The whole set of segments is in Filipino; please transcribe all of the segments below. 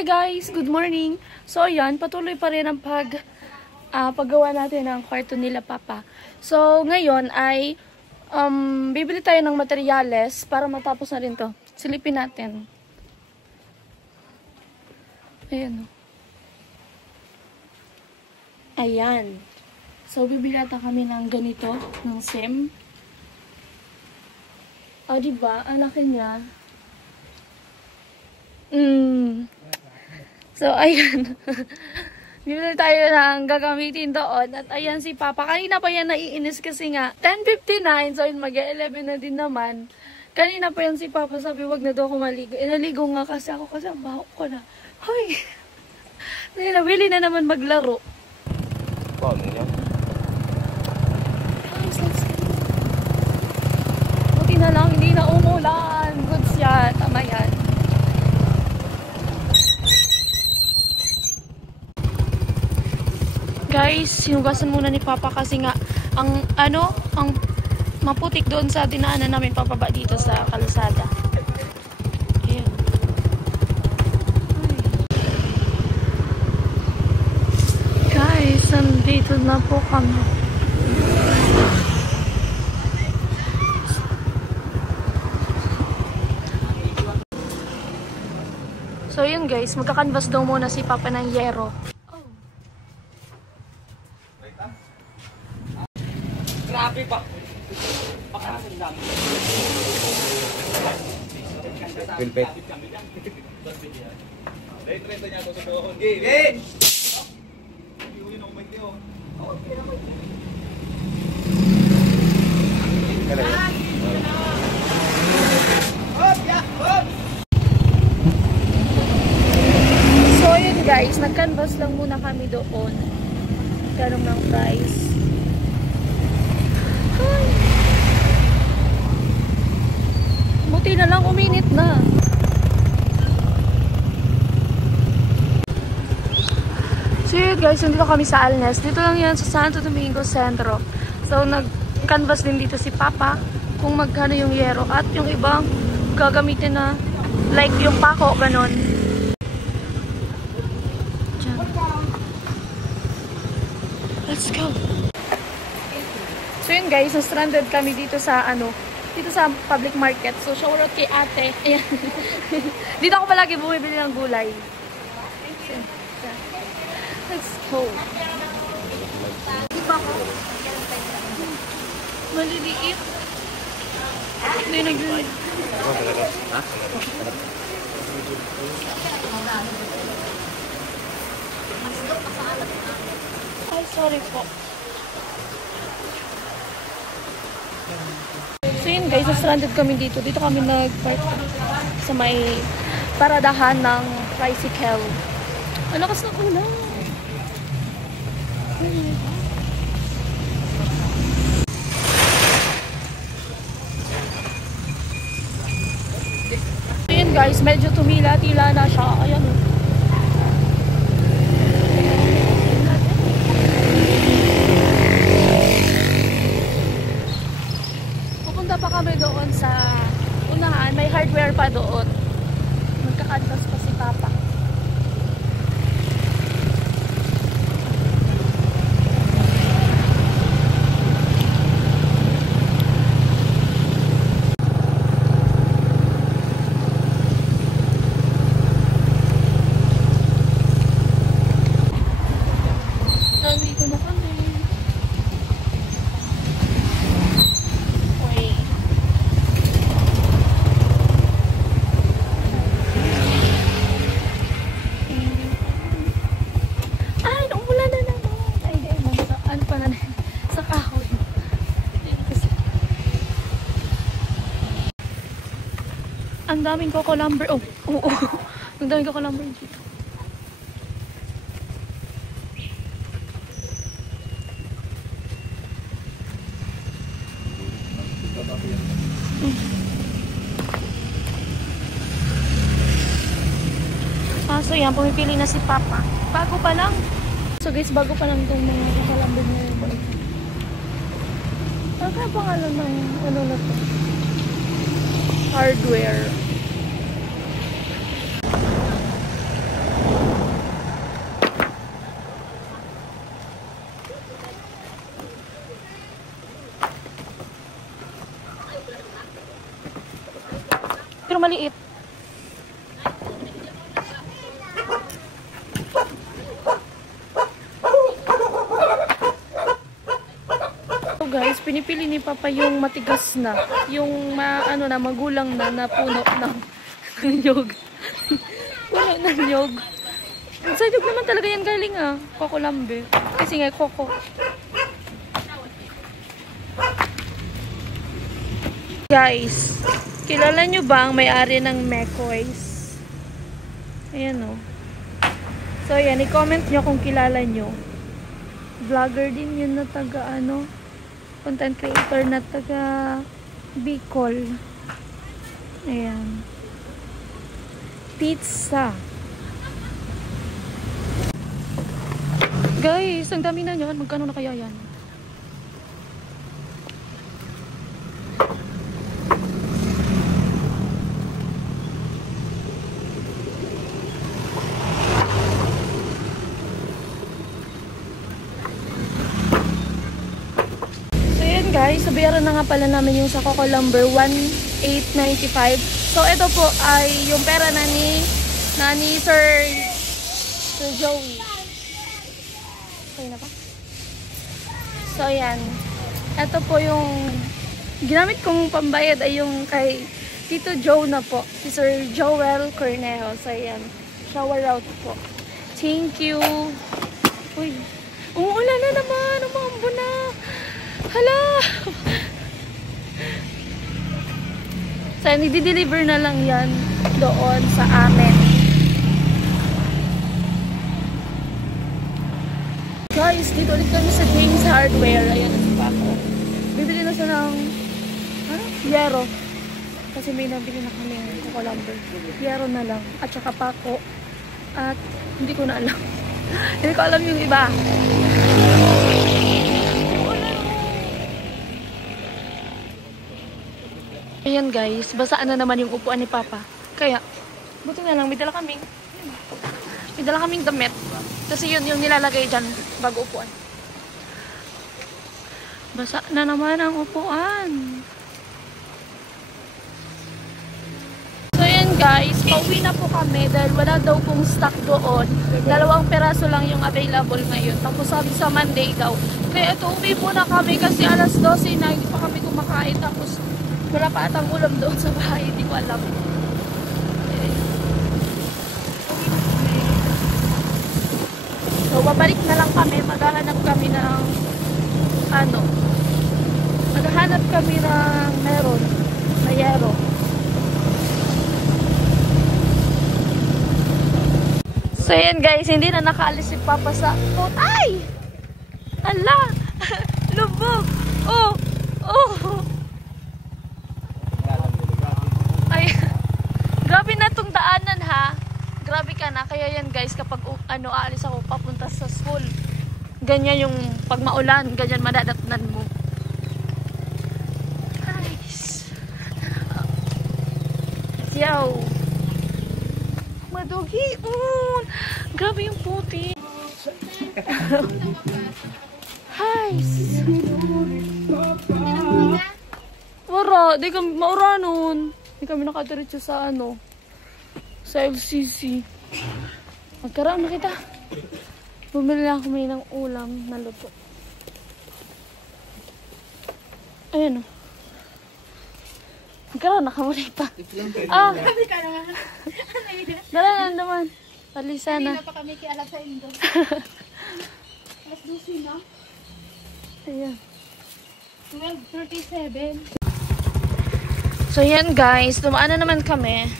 Hi guys! Good morning! So ayan, patuloy pa rin ang paggawa natin ng kwarto nila Papa. So ngayon ay bibili tayo ng materyales para matapos na rin to. Silipin natin. Ayan. Ayan. So bibili ata kami ng ganito, ng SIM. O diba, ang laki niya. So, ayan. Bibili tayo ng gagamitin doon. At ayan si Papa. Kanina pa yan naiinis kasi nga 10:59. So, mag-11 na din naman. Kanina pa yan si Papa sabi, wag na daw ako maligo. Naligo nga kasi ako kasi ang baho ko na. Hoy! Nabili na naman maglaro. Wow, niya. Buti na lang, hindi na umulan. Good siya. Tama yan. Guys, sinugasan muna ni Papa kasi nga ang maputik doon sa dinaanan namin papaba dito sa kalsada. Ayan. Guys, nandito na po kami. So yun guys, magkakanvas daw muna si Papa ng yero. Grabe pa. Pakarasin lang. Pilpet. Dahil 30 niya ito sa buhon. Gay! Hindi na umay niyo. So yun guys, nag-canvas lang muna kami doon. Ganun ng price. Buti na lang uminit na. So yun guys, nandito kami sa Alnes. Dito lang yan sa Santo Domingo Centro. So nag-canvas din dito si Papa kung magkano yung yero at yung ibang gagamitin na like yung pako, ganon. Diyan. Let's go! So yun guys, stranded kami dito sa dito sa public market. So shout out kay ate. Ayan. Dito ako palagi bumibili ng gulay. Let's go. Diba ako? Maliliit. Hindi nag-liit. Ay, sorry po. So yun guys, stranded kami dito. Dito kami nag-park sa may paradahan ng tricycle. Ang lakas ng ulan. So yun guys, medyo tumila-tila na siya. Ayan o. Pa kami doon sa unahan, may hardware pa doon. Magka-canvas pa si Papa. Nandito na kami. Ang daming coco lumber. Oh, oo. Ang daming coco lumber dito. So yan, pumipili na si Papa. Bago pa lang. So guys, bago pa lang itong mga coco lumber na yun. Ano kaya pangalan ng ano na to? Hardware. yung maliit. So guys, pinipili ni Papa yung matigas na. Yung magulang na puno ng nyog. Puno ng nyog. Sa nyog naman talaga yan galing Coco Lambe. Kasi nga Coco. Guys, kilala nyo ba ang may-ari ng Mekoys? Ayan o. So ayan, i-comment nyo kung kilala nyo. Vlogger din yun na taga content creator na taga Bicol. Ayan. Pizza. Guys, ang dami na yan. Magkano na kaya yan? Guys, sabihan na nga pala namin yung sa Coco Lumber 1,895. So ito po ay yung pera na ni Sir Joey. Okay na pa? So ayan. Ito po yung ginamit kong pambayad ay yung kay Tito Joe na po. Si Sir Joel Cornejo. So ayan. Shower out po. Thank you. Uy. Umuulan na naman. Umambo na. Hala! So, i-deliver na lang yan doon sa amin. Guys, dito ulit kami sa James Hardware. Ayan, pa ako. Bibili na siya ng yero. Kasi may nabili na kami ng Coco Lumber. Yero na lang. At saka pako. At hindi ko na alam. Hindi ko alam yung iba. Ayan guys, basaan na naman yung upuan ni Papa. Kaya, buti na lang, may dala kaming damit. Kasi yun yung nilalagay dyan bago upuan. Basa na naman ang upuan. So ayan guys, pauwi na po kami dahil wala daw pong stock doon. 2 peraso lang yung available ngayon. Tapos sabi sa Monday daw. Kaya ito, uwi muna kami kasi alas 12 na, hindi pa kami kumakain. Tapos wala pa atang ulam doon sa bahay, hindi ko alam. So, babalik na lang kami. Maghahanap kami ng maghahanap kami ng meron na yero. So, yan guys, hindi na nakaalis si Papa sa ay! Ala! Lubog! Oh! Oh! Grabe na tong daanan ha. Grabe ka na. Kaya yan guys, kapag aalis ako papunta sa school, ganyan yung pag maulan, ganyan madadatnan mo. Guys. Yo. Madugi. Grabe yung puti. Hi. Wara, di ka maura nun. Hindi kami nakadiretso sa sa LCC. Magkaroon na kita. Bumili lang kami ng ulam na luto. Ayan o. Magkaroon na kami pa. Dala na naman. Palisa na. Hindi na pa kami kialam sa Indo. Alas 12 na. Ayan. 12:37. So yan guys, dumaan na naman kami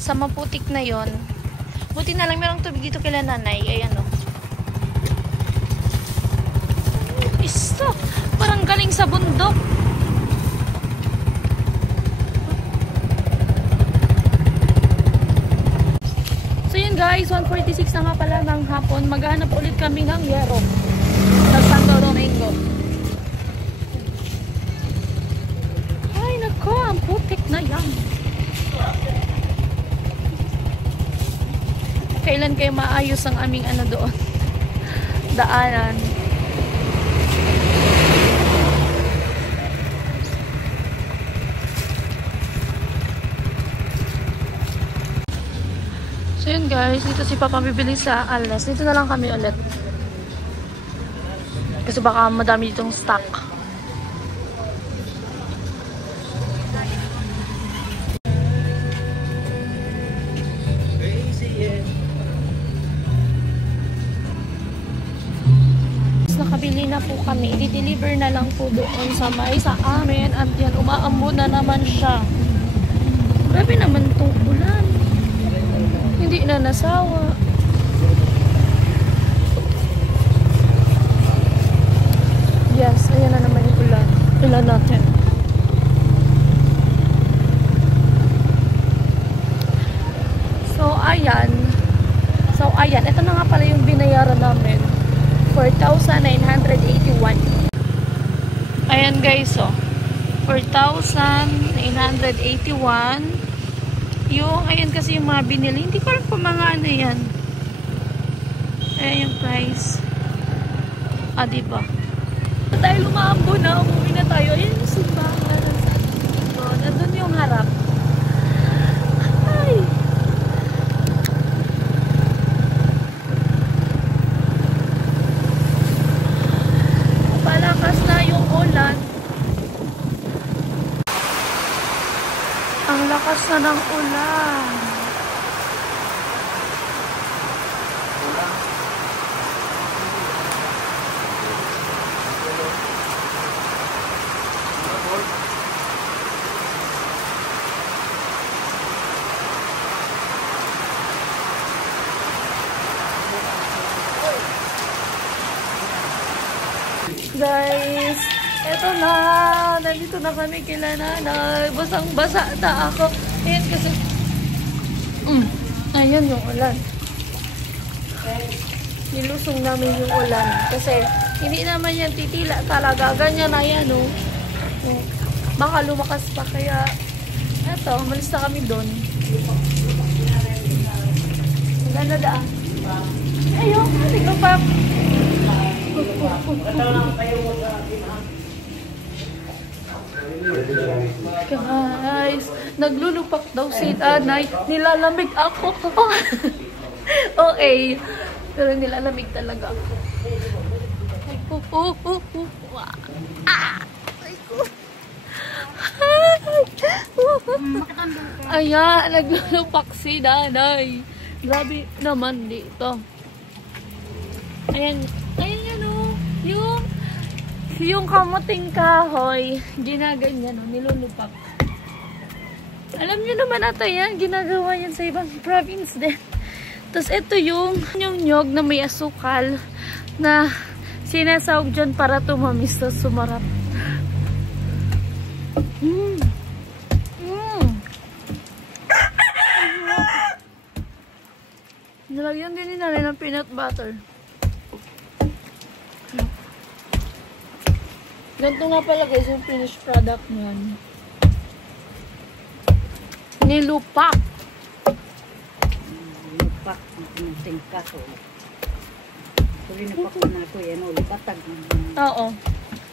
sa maputik na yon. Buti na lang merong tubig dito kila nanay. Ayan o. Isto, parang galing sa bundok. So yun guys, 1:46 na nga pala ng hapon. Maghanap ulit kami ng yero sa Santo Domingo. Ang putik na yan. Kailan kayo maayos ang aming doon? Daanan. So yun guys, dito si Papa bibili sa Alnes. Dito na lang kami ulit. Kasi baka madami ditong stock. Nakabili na po kami. I-deliver na lang po doon sa may sa amin. At yan, umaambo na naman siya. Grabe naman itong ulan. Hindi na nasawa. Yes, ayan na naman yung ulan. Ulan natin. So, ayan. Ito na nga pala yung binayaran namin. 4,981. Ayan guys, oh. 4,981. Yung, ayan kasi yung mga binili. Hindi ko alam kung mga ano yan. Ayan yung price. Diba? Dahil umaambo na, umuwi na tayo. Ayan yung simbahan. Nandun yung harap. Ay! Palakas na yung ulan. Ang lakas na ng ulan. Guys, eto na. Nandito na kami kila nanay. Basang-basa na ako. Ayan kasi. Ayan yung ulan. Nilusong namin yung ulan. Kasi hindi naman yan titila talaga. Ganyan na yan, oh. Baka lumakas pa. Kaya, eto, malis na kami doon. Ganda daan. Ayun, hindi ko pa. Guys, naglulupak daw si nanay. Nilalamig ako. Okay. Pero nilalamig talaga. Ayan, naglulupak si nanay. Grabe naman dito. Ayan. Ayan yan, oh. Yung kamuting kahoy, ginaganyan, oh, nilulupak. Alam nyo naman ata yan, ginagawa yan sa ibang province din. Tapos ito yung nyog na may asukal na sinasawag dyan para tumamis sa sumarap. Nilagyan din nila ng peanut butter. Ganito nga pala guys yung finished product niyan. Nilupak. Nilupak. Tingka ko. Kung nilupak ko na ito yan, lupatag. Oo.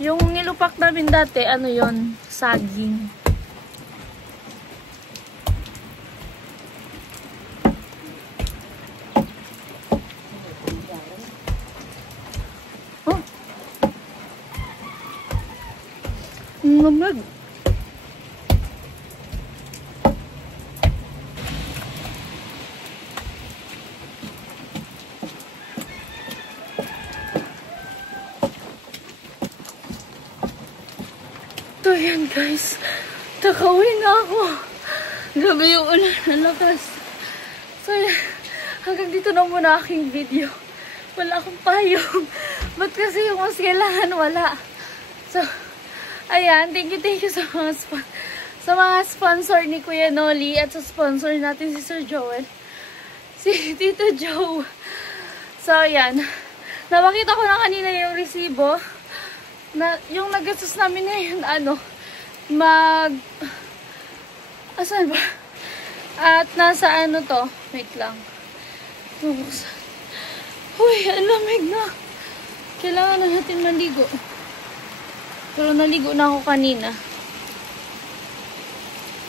Yung nilupak namin dati, ano yon, saging. Lamig. Ito yan guys. Takawin na ako. Grabe yung ulan. Ang lakas. So hanggang dito na muna aking video. Wala akong payong. Ba't kasi yung mas kailangan wala. So ayan, thank you sa mga sponsor ni Kuya Noli at sa sponsor natin si Sir Joel. Si Tito Joe. So, ayan. Napakita ko na kanina yung resibo. Na, yung nagastos namin ngayon, asan ba? At nasa ano to? Wait lang. Uy, ang lamig na. Kailangan na natin maligo. Pero naligo na ako kanina.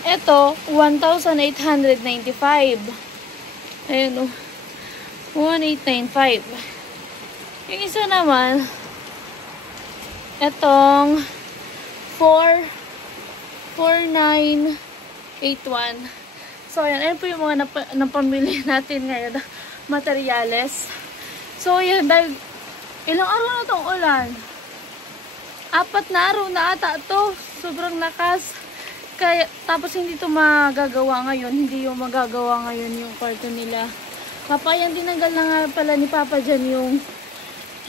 Ito, 1,895. Ayun o. 1895. Yung isa naman, etong 4981. So, ayan. Ayan po yung mga napamili natin ngayon. Materyales. So, ayan. Dahil ilang araw na itong ulan. 4 na araw na ata ito. Sobrang lakas. Kaya, tapos hindi ito magagawa ngayon. Hindi yung magagawa ngayon yung kwarto nila. Papa, yan tinanggal na nga pala ni Papa dyan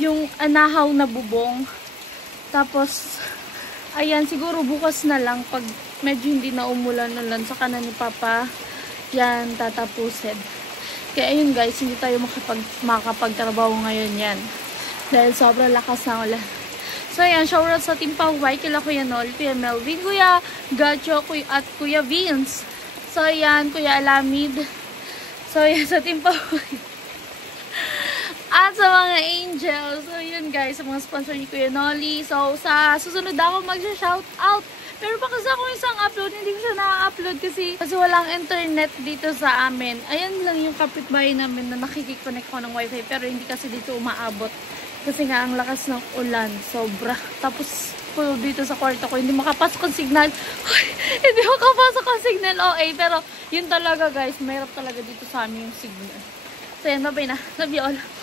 yung anahaw na bubong. Tapos, ayan, siguro bukas na lang pag medyo hindi na umulan-ulan sa kanan ni Papa. Yan, tatapusin. Kaya ayun guys, hindi tayo makapagtrabaho ngayon yan. Dahil sobrang lakas na ulan. So ayan, shoutout sa Team Paway, kila Kuya Nol, Kuya Melvin, Kuya Gacho, at Kuya Vince. So ayan, Kuya Alamid. So ayan, sa Team Paway. At sa mga angels. So yun guys, sa mga sponsor ni Kuya Nolly. So sa susunod ako mag-shoutout. Pero pa kasi ako isang upload, hindi ko siya na-upload kasi walang internet dito sa amin. Ayan lang yung kapitbahay namin na nakikiconnect ko ng wifi pero hindi kasi dito umaabot. Kasi nga ang lakas ng ulan, sobra. Tapos po dito sa kwarto ko, hindi makapasok ang signal. Hindi makapasok ang signal, OA. Pero yun talaga guys, mahirap talaga dito sa amin yung signal. So yan, bye-bye na. Love you all.